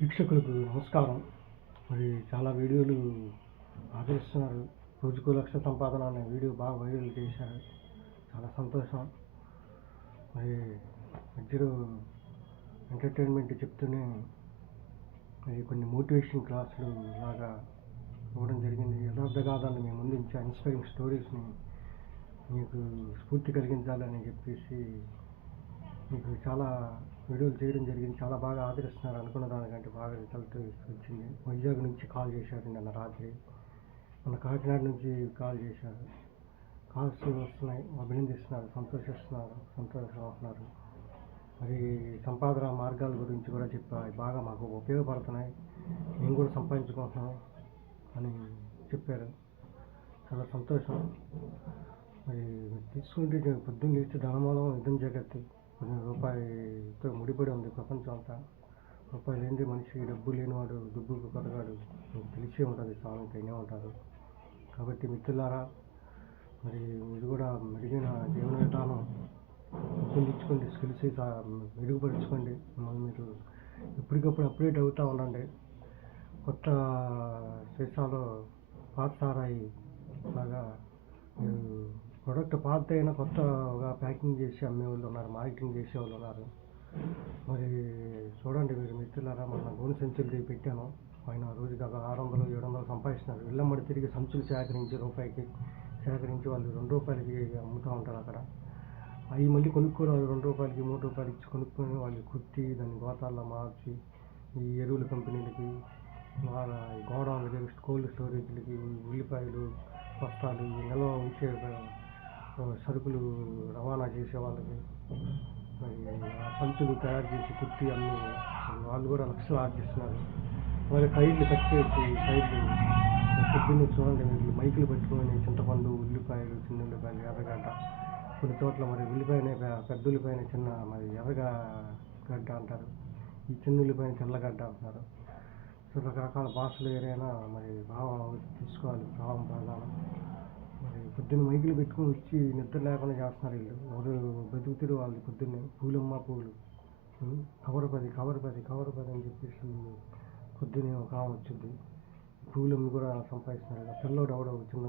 వీక్షకులకు నమస్కారం. మరి చాలా వీడియోలు ఆదరిస్తున్నారు. రోజుకో లక్ష సంపాదన అనే వీడియో బాగా వైరల్ చేశారు. చాలా సంతోషం. మరి మధ్యలో ఎంటర్టైన్మెంట్ చెప్తూనే మరి కొన్ని మోటివేషన్ క్లాసులు లాగా ఇవ్వడం జరిగింది. యథార్థ గాథల్ని మేము ముందుంచే ఇన్స్పైరింగ్ స్టోరీస్ని మీకు స్ఫూర్తి కలిగించాలని చెప్పేసి మీకు చాలా వీడియోలు చేయడం జరిగింది. చాలా బాగా ఆదరిస్తున్నారు. అనుకున్న దానికంటే బాగా రిజల్ట్ వచ్చింది. వైజాగ్ నుంచి కాల్ చేశారు నిన్న రాత్రి. మన కాకినాడ నుంచి కాల్ చేశారు. కాల్స్ వస్తున్నాయి, అభినందిస్తున్నారు, సంతోషం. మరి సంపాదన మార్గాల గురించి కూడా చెప్పారు. బాగా మాకు ఉపయోగపడుతున్నాయి, మేము కూడా సంపాదించుకుంటున్నాం అని చెప్పారు. చాలా సంతోషం. మరి తీసుకుంటే పొద్దున్న లేస్తే ధనమూలం ఇదం జగత్తు, రూపాయితో ముడిపడి ఉంది ప్రపంచం అంతా. రూపాయి లేనిదే మనిషి, డబ్బు లేనివాడు దుబ్బుకు కొరగాడు, తెలిసే ఉంటుంది, సామెత అయినే ఉంటారు. కాబట్టి మిత్రులారా, మరి మీరు కూడా మెరుగైన జీవన విధానం పెంపొందించుకోండి, స్కిల్స్ మెరుగుపరుచుకోండి. మిమ్మల్ని మీరు ఎప్పటికప్పుడు అప్డేట్ అవుతూ ఉండండి. కొత్త సీసాలో పాత సారాయి లాగా మీరు ప్రోడక్ట్ పాత అయినా కొత్తగా ప్యాకింగ్ చేసి అమ్మేవాళ్ళు ఉన్నారు, మార్కెటింగ్ చేసేవాళ్ళు ఉన్నారు. మరి చూడండి మీరు మిత్రులారా, మన గోను సంచులు పెట్టాను. ఆయన రోజుకి 600, 700 సంపాదిస్తున్నారు. ఇళ్ళమ్మడి తిరిగి సంచులు రూపాయికి సేకరించి వాళ్ళు ₹2 అమ్ముతూ ఉంటారు అక్కడ. అవి మళ్ళీ కొనుక్కొని వాళ్ళు ₹2, ₹3 ఇచ్చి కొనుక్కొని వాళ్ళు కుట్టి దాన్ని గోతాల్లో మార్చి ఈ ఎరువుల కంపెనీలకి, గోడౌన్లకి, కోల్డ్ స్టోరేజ్లకి, ఉల్లిపాయలు బస్తాలు నిల్వ ఉంచే సరుకులు రవాణా చేసే వాళ్ళకి మరి సంచులు తయారు చేసి కుట్టి అమ్మి వాళ్ళు కూడా లక్షలు ఆర్జిస్తున్నారు. వాళ్ళ టైర్లు కట్టేసి పొద్దున్నే చూడండి మీరు మైకులు పెట్టుకొని చింతపండు, ఉల్లిపాయలు, చిన్న ఉల్లిపాయలు, ఎర్రగడ్డ, కొన్ని చోట్ల మరి ఉల్లిపాయనే పెద్ద ఉల్లిపాయన చిన్న మరి ఎర్రగడ్డ అంటారు, ఈ చిన్న ఉల్లిపాయన తెల్లగడ్డ అంటున్నారు. సో రకరకాల భాషలు ఏదైనా మరి భావం తీసుకోవాలి, భావం ప్రధానం. మరి పొద్దున్న మైకులు పెట్టుకుని వచ్చి నిద్ర లేకుండా చేస్తున్నారు వీళ్ళు. ఎవరు బతుకుతారు వాళ్ళు పొద్దున్నే పూలమ్మ పూలు, కవర్ పది అని చెప్పేసి పొద్దున్నే ఒక ఆమె వచ్చింది. పూలమ్మి కూడా సంపాదిస్తున్నారు. పిల్లోడు ఎవడో చిన్న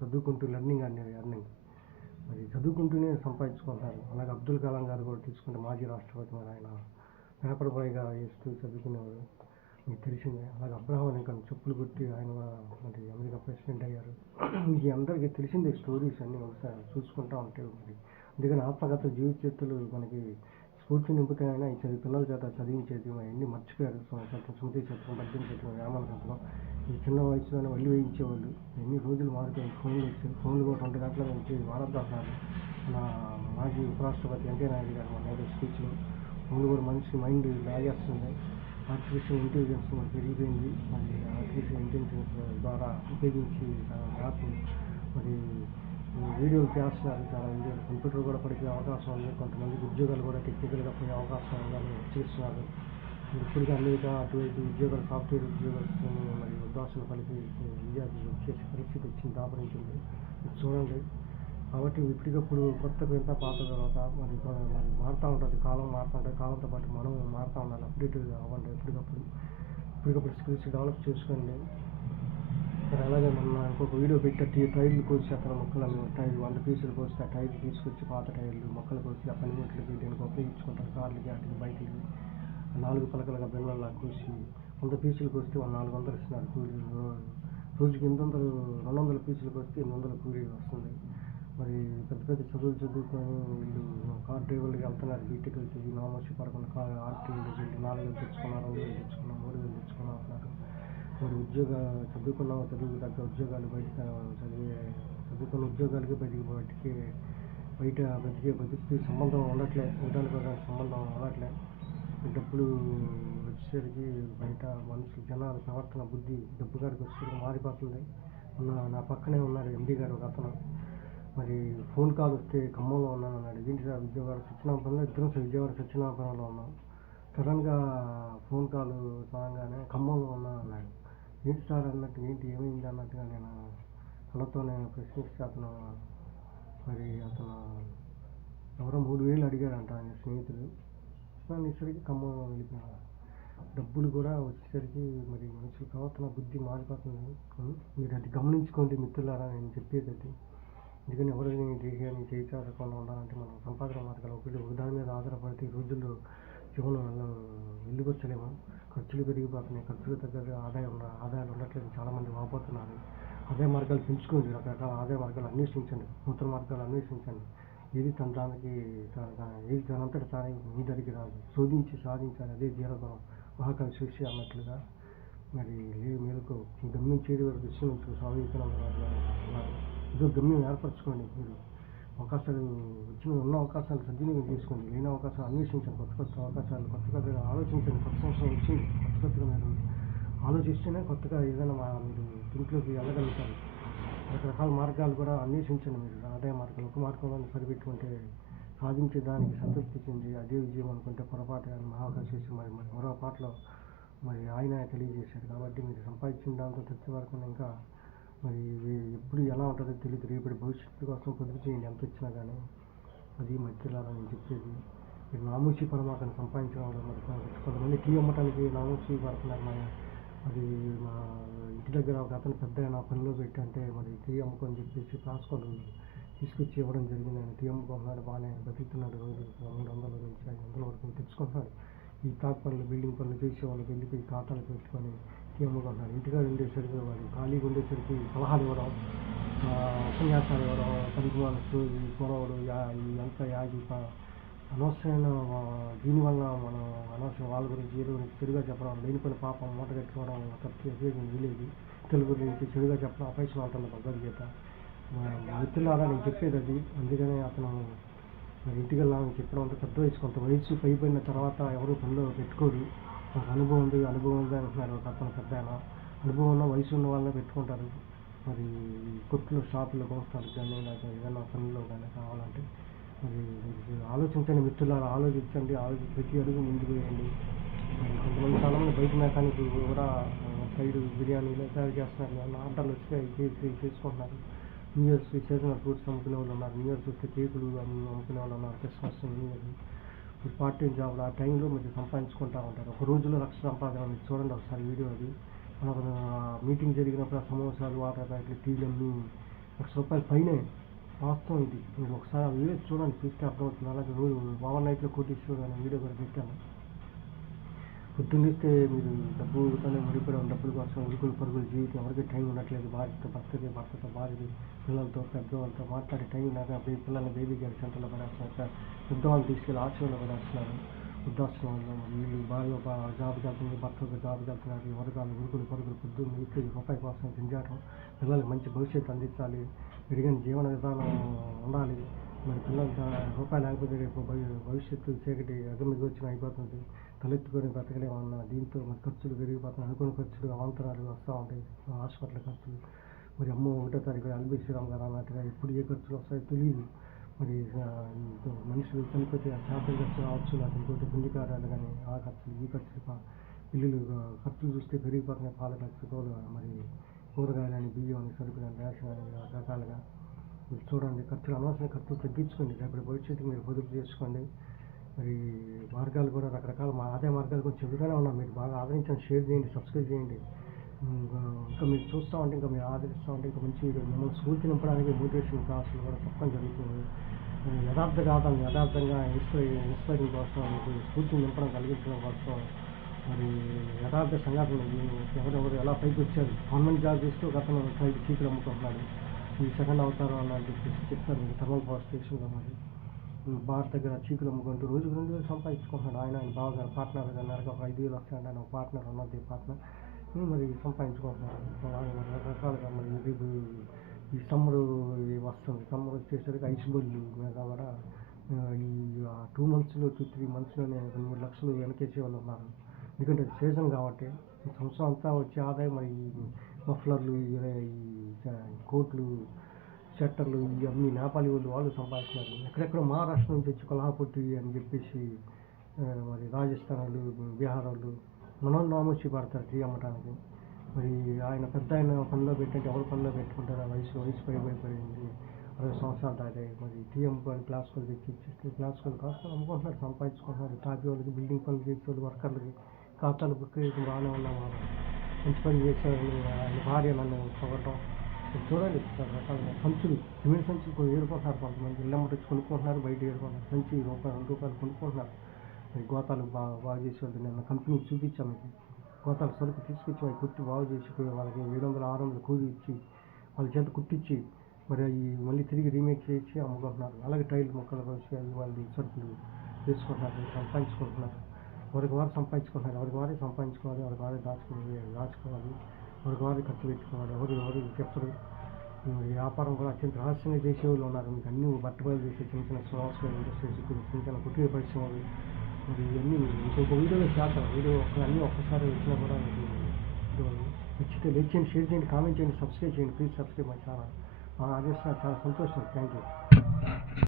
చదువుకుంటూ ఎర్నింగ్ మరి చదువుకుంటూనే సంపాదించుకుంటారు. అలాగే అబ్దుల్ కలాం గారు కూడా తీసుకుంటే మాజీ రాష్ట్రపతి, మరి ఆయన పేపర్ బాయ్గా వేస్తూ చదువుకునేవారు, మీకు తెలిసిందే. అలాగే అబ్రహం లింకన్ చెప్పులు కుట్టి ఆయన మరి అమెరికా ప్రెసిడెంట్ అయ్యారు. మీకు అందరికీ తెలిసిందే స్టోరీస్ అన్నీ ఒకసారి చూసుకుంటూ ఉంటాయి. మరి అందుకని ఆత్మకథ జీవిత చరిత్రలు మనకి స్ఫూర్తి నింపుతాయని ఈ పిల్లల చేత చదివించేది అవన్నీ మర్చిపోయారు. స్మృతి చట్టం, పద్యం చట్టం, వేమన చట్టం ఈ చిన్న వయసులోనే వల్లి వేయించేవాళ్ళు. ఎన్ని రోజులు మారిపోయి ఫోన్లు కూడా 2 గంటల నుంచి వాడద్దాన్నారు. మన మాజీ ఉపరాష్ట్రపతి వెంకయ్య నాయుడు గారు మన ఏదో స్పీచ్లో ఫోన్లు కూడా మనిషి మైండ్ లాగేస్తుంది. ఆర్టిఫిషియల్ ఇంటెలిజెన్స్ పెరిగిపోయింది. మరి ఆర్టిఫిషియల్ ఇంటెలిజెన్స్ ద్వారా ఉపయోగించి యాప్ మరి వీడియోలు చేస్తున్నారు. చాలా వీడియోలు కంప్యూటర్ కూడా పడిపోయే అవకాశం ఉంది. కొంతమందికి ఉద్యోగాలు కూడా టెక్నికల్గా పోయే అవకాశం ఉందని చేస్తున్నారు. ఇప్పటికీ అమెరికా అటువైపు ఉద్యోగాలు, సాఫ్ట్వేర్ ఉద్యోగాలు మరి ఉద్వాసన పలికి విద్యార్థులు వచ్చేసి పరిస్థితి వచ్చింది, దాపరించింది. చూడండి. కాబట్టి ఇప్పటికప్పుడు కొత్త పెంత పాత తర్వాత మరి మారుతూ ఉంటుంది, కాలం మారుతూ ఉంటుంది. కాలంతో పాటు మనం మారుతూ ఉండాలి, అప్డేట్ అవ్వండి. ఇప్పటికప్పుడు స్కిల్స్ డెవలప్ చేసుకోండి. మరి అలాగే మొన్న ఇంకొక వీడియో పెట్టి టైర్లు కోసి అక్కడ మొక్కలు టైర్లు 100 పీసులు కోసి ఆ టైర్లు తీసుకొచ్చి పాత టైర్లు మొక్కలు కోసి ఆ పనిముట్లకి దీనికి ఉపయోగించుకుంటారు. కార్లకి, వాటికి, బైకులకి 4 పలకలుగా బిళ్ళలా కోసి 100 పీసులు కోస్తే 400 ఇస్తున్నారు కూలీ. రోజుకి 200 పీసులు కోస్తే 800 కూలీ వస్తుంది. మరి పెద్ద చదువులు చదువుకొని వీళ్ళు కార్ డ్రైవర్లుగా వెళ్తున్నారు. బీటెక్లకి నామోషి పడకుండా ఆర్టీలకు వెళ్ళి 4,000 తెచ్చుకున్నారు, 2,000 తెచ్చుకున్నాం, 3,000 తెచ్చుకున్నాం అంటారు. మరి చదువుకు తగ్గ ఉద్యోగాలు చదువుకున్న ఉద్యోగాలకి బతికి సంబంధం ఉండట్లే, సంబంధం ఉండట్లే. డబ్బులు వచ్చేసరికి బయట మనుషులు, జనాల ప్రవర్తన, బుద్ధి డబ్బు గారికి వచ్చేసరికి మారిపోతుంది. నా పక్కనే ఉన్నారు ఎండీ గారు ఒక అతను. మరి ఫోన్ కాల్ వస్తే ఖమ్మంలో ఉన్నాను అన్నాడు. ఏంటి సార్ సత్యనారాయణపురంలో, ఇద్దరం విజయవాడ సత్యనారాయణపురంలో ఉన్నాం. సడన్గా ఫోన్ కాల్ రాగానే ఖమ్మంలో ఉన్నాను అన్నాడు. ఏంటి సార్ అన్నట్టు, ఏంటి ఏమైంది అన్నట్టుగా నేను కళ్ళతోనే ప్రశ్నిస్తే అతను ఎవరో 3,000 అడిగాడంట ఆయన స్నేహితులు. ఇసరికి ఖమ్మం వెళ్ళిపోయాడు. డబ్బులు కూడా వచ్చేసరికి మరి మనుషుల ప్రవర్తన బుద్ధి మారిపోతుంది. మీరు అది గమనించుకోండి మిత్రులారా, నేను చెప్పేది అది. ఎందుకని ఎవరిని దేశాన్ని చేయించకుండా ఉండాలంటే మనం సంపాదన మార్గాలు ఒక దాని మీద ఆధారపడితే ఈ రోజుల్లో జీవనం వెళ్ళిపోచ్చలేము. ఖర్చులు పెరిగిపోతున్నాయి, ఖర్చులు తగ్గ ఆదాయాలు ఉండట్లేదు, చాలామంది వాపోతున్నారు. ఆదాయ మార్గాలు పెంచుకోండి, రకరకాల ఆదాయ మార్గాలు అన్వేషించండి, నూతన మార్గాలు అన్వేషించండి. ఏది ఏది తనంతట తానే మీ దగ్గరికి రాదు, శోధించి సాధించాలి, అదే జీవనం. మహాకవి సృష్టి అన్నట్లుగా మరి మేలుకో, గమ్యం చేరి వరకు విశ్రమించు స్వామి వివేకానంద అన్నారు. ఏదో గమ్యం ఏర్పరచుకోండి. మీరు అవకాశాలు ఉన్న అవకాశాలు సద్వినియోగం చేసుకోండి, లేని అవకాశాలు అన్వేషించండి, కొత్త అవకాశాలు కొత్తగా ఆలోచించండి. కొత్త సంవత్సరం వచ్చింది, కొత్తగా మీరు ఆలోచిస్తేనే కొత్తగా ఏదైనా మీరు ఇంట్లోకి వెళ్ళగలుగుతారు. రకరకాల మార్గాలు కూడా అన్వేషించండి. మీరు ఆదాయ మార్గాలు ఒక మార్గంలో సరిపెట్టుకుంటే సాధించే దానికి సంతృప్తి చెంది అదే విజయం అనుకుంటే పొరపాటు అని మహాకవి చేసి మరి మరో పాటలో మరి ఆయన తెలియజేశారు. కాబట్టి మీరు సంపాదించిన దాంతో తృప్తి వరకు ఇంకా మరి ఎప్పుడు ఎలా ఉంటుందో తెలియదు. రేపటి భవిష్యత్తు కోసం పొదుపు చేయండి, ఎంత వచ్చినా కానీ. అది మిత్రులారా నేను చెప్పేది. మీరు నామూషి పరమాకని సంపాదించడం వల్ల మరి కొంతమంది టీ అమ్మటానికి నామూషి పడుతున్నారు. అది మా ఇంటి దగ్గర ఒక అతను పెద్ద ఆయన పనిలో పెట్టి అంటే మరి టీ అమ్ముకొని చెప్పేసి ప్లాస్కోలు తీసుకొచ్చి ఇవ్వడం జరిగింది. ఆయన టీ అమ్ముకుంటున్నాడు, బాగానే బతుకుతున్నాడు. రోజు 200 నుంచి 500 వరకు తెచ్చుకుంటున్నాడు. ఈ తాక్ పనులు, బిల్డింగ్ పనులు చేసే వాళ్ళు వెళ్ళిపోయి ఖాతాలు పెట్టుకొని టీ అమ్ముకుంటున్నాడు. ఇంటికాడ ఉండేసరికి వాళ్ళు ఖాళీగా ఉండేసరికి సలహాలు ఇవ్వడం, ఉపన్యాసాలు ఇవ్వడం, పనికి మనసు, ఈ గొడవలు, ఇదంతా యాగి అనవసరమైన దీనివల్ల మనం అనవసరం వాళ్ళ గురించి ఏదో గురించి చెడుగా చెప్పడం, లేని పని పాపం మూట కట్టుకోవడం తప్పి ఉపయోగం వీలేదు. తెలుగు గురించి చెడుగా చెప్పడం అపేక్షణ ఉంటుంది భగవద్గీత. మిత్రులారా నేను చెప్పేది అది. అందుకనే అతను మరి ఇంటికి వెళ్ళాలని చెప్పడం అంటే పెద్ద వయసు, కొంత వయసు పైబడిన తర్వాత ఎవరు పనిలో పెట్టుకోరు. నాకు అనుభవం ఉంది అంటున్నారు ఒక అతను పెద్ద ఆయన. అనుభవం ఉన్న వయసు ఉన్న వాళ్ళనే పెట్టుకుంటారు. మరి కొట్లు, షాపులు, గోస్తాలకు కానీ లేకపోతే ఏదైనా పనుల్లో కానీ కావాలంటే మరి ఆలోచించండి మిత్రులారా, ఆలోచించండి. ప్రతి అడుగు ముందుకు వేయండి. కొంతమంది చాలామంది బయట మెకానిక్ కూడా సైడ్ బిర్యానీలు తయారు చేస్తున్నారు, కానీ ఆర్డర్లు వస్తే చేసుకుంటున్నారు. న్యూ ఇయర్స్ సీజనల్ ఫ్రూట్స్ అమ్ముకునే వాళ్ళు ఉన్నారు, న్యూ ఇయర్స్ వస్తే కేకులు అమ్ముకునే వాళ్ళు ఉన్నారు, క్రిస్మస్, న్యూ ఇయర్. మీరు పార్ట్ టైం జాబ్లు ఆ టైంలో మీరు సంపాదించుకుంటూ ఉంటారు. ఒక రోజులో 1,00,000 సంపాదన. మీరు చూడండి ఒకసారి వీడియో అది. మన మీటింగ్ జరిగినప్పుడు ఆ సమోసాలు, వాటర్ ప్యాకెట్లు, టీలు అన్నీ ₹1,00,000 పైనే. వాస్తవం ఇది. మీరు ఒకసారి ఆ వీడియో చూడండి, చూస్తే అర్థమవుతుంది. అలాగే రోజు ఓవర్ నైట్లో కోటీశ్వరుడు అనే వీడియో కూడా పెట్టాను. పొద్దున్నేస్తే మీరు డబ్బుతోనే ముడిపడం, డబ్బుల కోసం ఉరుకులు పరుగులు జీవితం, ఎవరికి టైం ఉండట్లేదు. భర్తతో భార్యకి, పిల్లలతో, పెద్దవాళ్ళతో మాట్లాడే టైం లేక పిల్లల్ని బేబీ కేర్ సెంటర్లో పడేస్తున్నారు, పెద్దవాళ్ళు తీసుకెళ్ళి ఆశ్రమంలో పడేస్తున్నారు. వృద్ధాశ్రమంలో వీళ్ళు భార్య జాబ్కి వెళ్తుంది, భర్తకు జాబ్కి వెళ్తున్నారు. ఎవరికి వాళ్ళు ఉరుకులు పరుగులు, పొద్దున్న ఇస్తే రూపాయి కోసం గింజాటం. పిల్లలకి మంచి భవిష్యత్తు అందించాలి, మెరుగైన జీవన విధానం ఉండాలి. మరి పిల్లలకి రూపాయి లేకపోతే రేపు భవిష్యత్తు చీకటి అగమ్యగోచరం అయిపోతుంది. తలెత్తుకొని బ్రతకలేమన్నా దీంతో మరి ఖర్చులు పెరిగిపోతున్నాయి. అనుకున్న ఖర్చులు అవాంతరాలు వస్తూ ఉంటాయి. హాస్పిటల్ ఖర్చులు మరి 1వ తారీఖు ఎల్బీ శ్రీరామ్ గారు అన్నట్టుగా ఎప్పుడు ఏ ఖర్చులు వస్తాయో తెలియదు. మరి మనుషులు చనిపోతే శాతం ఖర్చు రావచ్చు, లేకపోతే ఇంకోటి గుండె కార్యాలు కానీ ఆ ఖర్చులు, ఈ ఖర్చులు, పిల్లలు ఖర్చులు చూస్తే పెరిగిపోతున్నాయి. పాల ఖర్చులు, మరి కూరగాయలని, బియ్యం అని, సరుకులని, రేషన్ అని రకరకాలుగా. మీరు చూడండి, ఖర్చులు అనవసరం ఖర్చులు తగ్గించుకోండి. రేపటి భవిష్యత్తుకి మీరు పొదుపు చేసుకోండి. మరి మార్గాలు కూడా రకరకాల ఆదాయ మార్గాలు కూడా చెబుతూనే ఉన్నాం. మీరు బాగా ఆదరించండి, షేర్ చేయండి, సబ్స్క్రైబ్ చేయండి. ఇంకా మీరు చూస్తూ ఉంటే, ఇంకా మీరు ఆదరిస్తూ ఉంటే ఇంకా మంచి మిమ్మల్ని స్ఫూర్తి నింపడానికి మోటివేషన్ క్లాసులు కూడా చెప్పడం జరుగుతుంది. యథార్థంగా ఇన్స్పైరింగ్ కోసం, మీకు స్ఫూర్తిని నింపడం కలిగించడం కోసం మరి యథార్థ సంఘటనలు ఎవరెవరు ఎలా పైకి వచ్చారు. గవర్నమెంట్ జాబ్ చేస్తూ ఒక అతను చీకులు అమ్ముకుంటున్నాడు, ఈ సెకండ్ అవతారం అని చెప్పేసి చెప్తారు. మీరు థర్మల్ పవర్ స్టేషన్లో మరి బార్ దగ్గర చీకులు అమ్ముకుంటూ రోజుకు 2,000 సంపాదించుకుంటున్నాడు. ఆయన బాగా పార్ట్నర్ నెలకు ఒక 5,000 వస్తాయండి. ఆయన ఒక పార్ట్నర్ ఉన్నది, పార్ట్నర్ మరి సంపాదించుకుంటున్నారు. అలాగే మరి రకరకాలుగా మరి రేపు ఈ సమ్మర్ వస్తుంది. సమ్మర్ వచ్చేసరికి ఐస్ బళ్ళు మీద కూడా ఈ 2 monthsలో 3 monthsలోనే 2-3 లక్షలు వెనకేసే వాళ్ళు ఉన్నారు. ఎందుకంటే అది సీజన్ కాబట్టి. సంవత్సరం అంతా వచ్చే ఆదాయం మరి మఫ్లర్లు, ఈ కోట్లు, షట్టర్లు ఇవన్నీ నేపాలి వాళ్ళు సంపాదిస్తున్నారు. ఎక్కడెక్కడో మహారాష్ట్ర నుంచి వచ్చి కొల్హాపూర్ అని చెప్పేసి మరి రాజస్థాన్ వాళ్ళు, బీహార్ వాళ్ళు మనం నామూషి పడతారు టీ అమ్మటానికి. మరి ఆయన పెద్ద ఆయన పనిలో పెట్టంటే ఎవరు పనిలో పెట్టుకుంటారు? వయసు పడిపోయింది, 60 సంవత్సరాలు దాటాయి. మరి టీ అమ్ముకొని ప్లాస్కోలు తెచ్చి ఇచ్చేస్తే ప్లాస్కోలు కాస్త అమ్ముకుంటున్నారు, సంపాదించుకుంటున్నారు. టాపీ వాళ్ళకి, బిల్డింగ్ పనులు చేసే వాళ్ళు, వర్కర్లకి ఖాతాలు బుక్ చేయడం బాగానే ఉన్నాం, మంచి పని చేశారు. ఆయన భార్య నన్ను పొగడటం చూడండి, రకరకాలుగా సంచులు, సిమెంట్ సంచులు కొన్ని ఏరుకుంటున్నారు, కొంతమంది ఇళ్ళమ్మటి వచ్చి కొనుక్కుంటున్నారు, బయట ఏరుకుంటున్నారు, సంచి ₹1, ₹2 కొనుక్కుంటున్నారు. మరి గోతాలు బాగా చేసేవాళ్ళు. నిన్న కంపెనీకి చూపించాం మీకు, గోతాలు సరుకు తీసుకొచ్చి అవి కుట్టి బాగు చేసి వాళ్ళకి 700, 600 కూలి ఇచ్చి వాళ్ళ చేత కుట్టించి మరి అవి మళ్ళీ తిరిగి రీమేక్ చేయించి అమ్ముకుంటున్నారు. అలాగే టైల్ ముక్కలు వచ్చి అవి వాళ్ళు సరుకులు తీసుకుంటున్నారు, సంపాదించుకుంటున్నారు. ఎవరికి వారు సంపాదించుకుంటున్నారు, ఎవరికి వారే సంపాదించుకోవాలి, ఎవరికి వారే దాచుకోవాలి, ఎవరికి వారే ఖర్చు పెట్టుకోవాలి, ఎవరు చెప్పరు. ఈ వ్యాపారం కూడా అత్యంత రహస్యంగా చేసేవాళ్ళు ఉన్నారు. మీకు అన్ని బట్టబయలు చేసే చిన్న చిన్న స్మాల్ స్కేల్ ఇండస్ట్రీస్, చిన్న చిన్న కుటీర పరిశ్రమలు, మరి ఇవన్నీ ఇంకొక వీడియోలో చేద్దాం. వీడియో అన్నీ ఒక్కసారి వచ్చినా కూడా మీకు నచ్చితే లైక్ చేయండి, షేర్ చేయండి, కామెంట్ చేయండి, సబ్స్క్రైబ్ చేయండి. Please subscribe my channel. ఆదర్శ చాలా సంతోషం. Thank you.